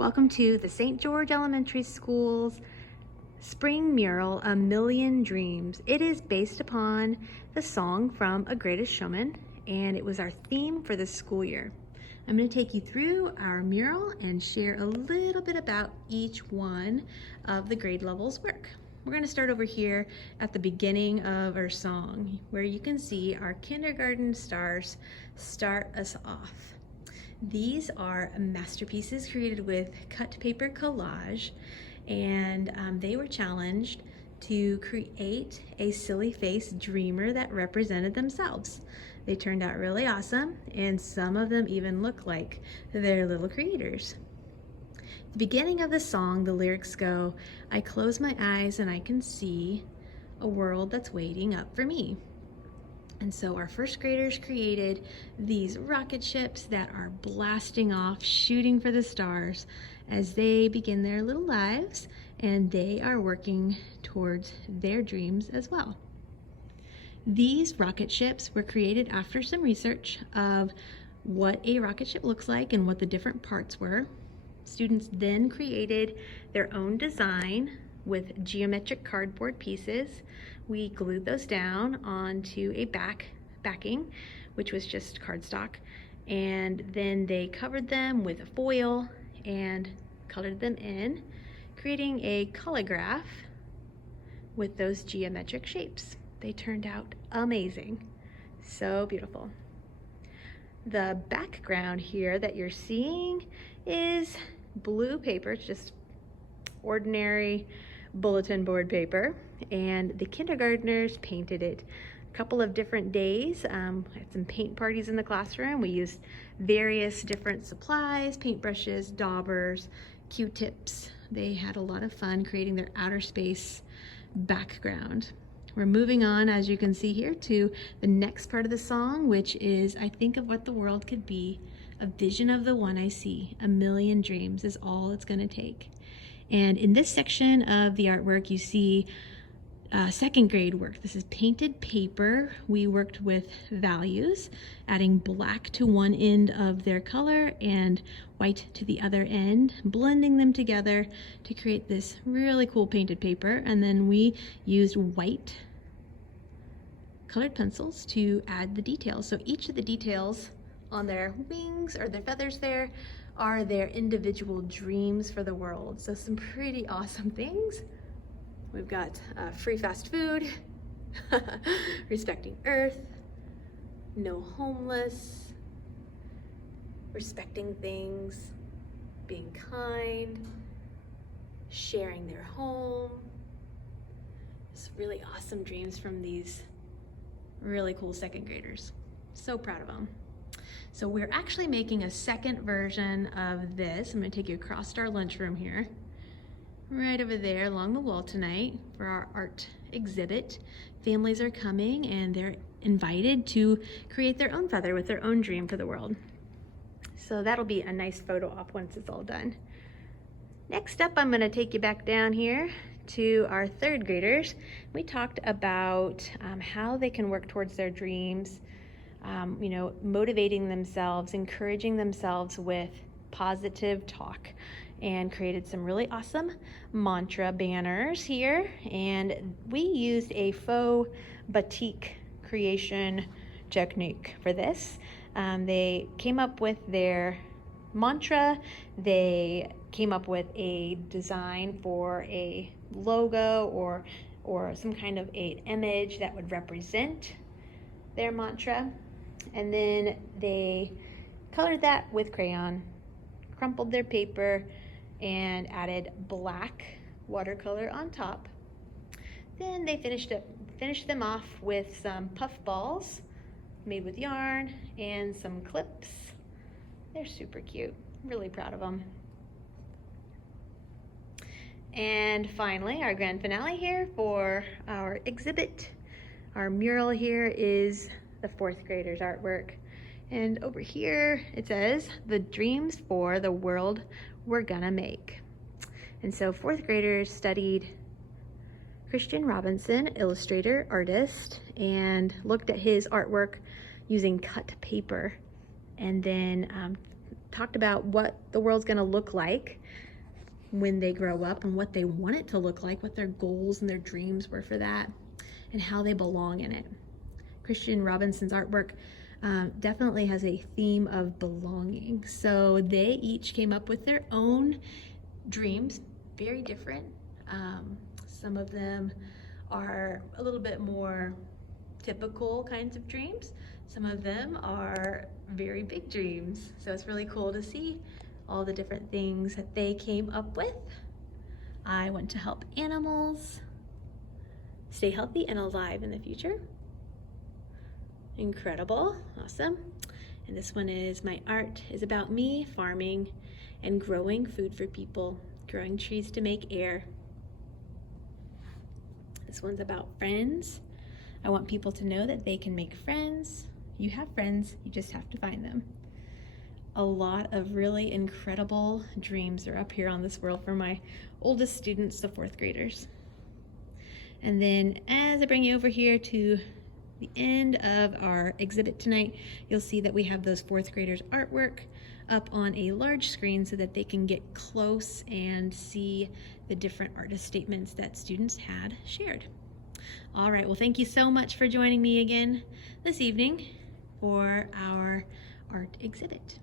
Welcome to the St. George Elementary School's Spring Mural, A Million Dreams. It is based upon the song from A Greatest Showman, and it was our theme for this school year. I'm going to take you through our mural and share a little bit about each one of the grade levels work. We're going to start over here at the beginning of our song, where you can see our kindergarten stars start us off. These are masterpieces created with cut paper collage, and they were challenged to create a silly face dreamer that represented themselves. They turned out really awesome, and some of them even look like their little creators. At the beginning of the song, the lyrics go, "I close my eyes and I can see a world that's waiting up for me." And so our first graders created these rocket ships that are blasting off, shooting for the stars as they begin their little lives, and they are working towards their dreams as well. These rocket ships were created after some research of what a rocket ship looks like and what the different parts were. Students then created their own design with geometric cardboard pieces. We glued those down onto a backing, which was just cardstock, and then they covered them with foil and colored them in, creating a colorgraph with those geometric shapes. They turned out amazing, so beautiful. The background here that you're seeing is blue paper. It's just ordinary bulletin board paper, and the kindergartners painted it a couple of different days. Had some paint parties in the classroom. We used various different supplies, paintbrushes, daubers, Q-tips. They had a lot of fun creating their outer space background. We're moving on, as you can see here, to the next part of the song, which is "I think of what the world could be, a vision of the one I see, a million dreams is all it's gonna take." And in this section of the artwork, you see second grade work. This is painted paper. We worked with values, adding black to one end of their color and white to the other end, blending them together to create this really cool painted paper. And then we used white colored pencils to add the details. So each of the details on their wings or their feathers there are their individual dreams for the world. So some pretty awesome things. We've got free fast food, respecting Earth, no homeless, respecting things, being kind, sharing their home. Just really awesome dreams from these really cool second graders. So proud of them. So we're actually making a second version of this. I'm gonna take you across our lunchroom here, right over there along the wall tonight for our art exhibit. Families are coming and they're invited to create their own feather with their own dream for the world. So that'll be a nice photo op once it's all done. Next up, I'm gonna take you back down here to our third graders. We talked about how they can work towards their dreams, motivating themselves, encouraging themselves with positive talk, and created some really awesome mantra banners here. And we used a faux batik creation technique for this. They came up with their mantra. They came up with a design for a logo or some kind of an image that would represent their mantra. And then they colored that with crayon, crumpled their paper, and added black watercolor on top. Then they finished them off with some puff balls made with yarn and some clips. They're super cute. Really proud of them. And finally, our grand finale here for our exhibit. Our mural here is the fourth graders' artwork. And over here it says, "The dreams for the world we're gonna make." And so fourth graders studied Christian Robinson, illustrator, artist, and looked at his artwork using cut paper, and then talked about what the world's gonna look like when they grow up and what they want it to look like, what their goals and their dreams were for that, and how they belong in it. Christian Robinson's artwork definitely has a theme of belonging. So they each came up with their own dreams, very different. Some of them are a little bit more typical kinds of dreams. Some of them are very big dreams. So it's really cool to see all the different things that they came up with. I want to help animals stay healthy and alive in the future. Incredible, awesome. And this one is my art is about me farming and growing food for people, growing trees to make air. This one's about friends. I want people to know that they can make friends. You have friends, you just have to find them. A lot of really incredible dreams are up here on this world for my oldest students, the 4th graders. And then as I bring you over here to the end of our exhibit tonight, you'll see that we have those 4th graders artwork up on a large screen so that they can get close and see the different artist statements that students had shared. All right, well, thank you so much for joining me again this evening for our art exhibit.